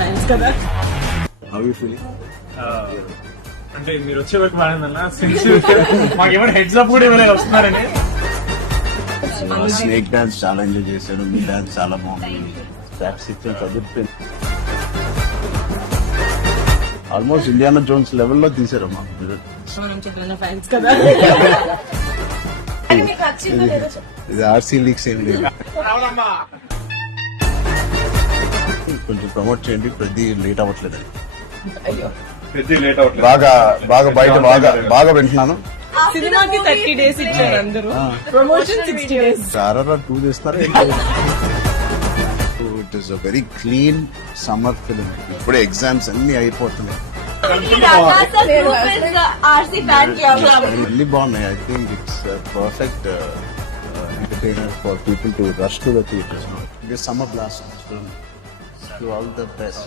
Fans కదా. How you feeling? అంటే మీరు వచ్చే వరకు మారిందన్న మాకు ఎవరు హెడ్స్ అప్ కూడా ఎవరైనా వస్తున్నారని. స్నేక్ డాన్స్ చాలా ఎంజాయ్ చేశాడు, మీ డాన్స్ చాలా బాగుంది, స్టాప్స్ ఇచ్చాను చదువుతుంది. ఆల్మోస్ట్ ఇండియానా జోన్స్ లెవెల్లో తీసారమ్మా మీరు. మనం చెప్పిన ఫ్యాన్స్ కదా. ఇది ఆర్సీ లీగ్స్ ఏం లేదు, కొంచెం ప్రమోట్ చేయండి. ప్రతి లేట్ అవ్వట్లేదు, బాగా బాగా బయట బాగా వింటున్నాను. సినిమాకి 30 days ఇచ్చారు అందరూ, ప్రమోషన్ 60 days. చారా 2 చేస్తారు. It is a very clean summer film. ఇప్పుడే ఎగ్జామ్స్ అన్ని అయిపోతున్నాయి, అన్ని బాగున్నాయి. I think it's perfect entertainer for people to rush to the theatres. Summer blast. All the best.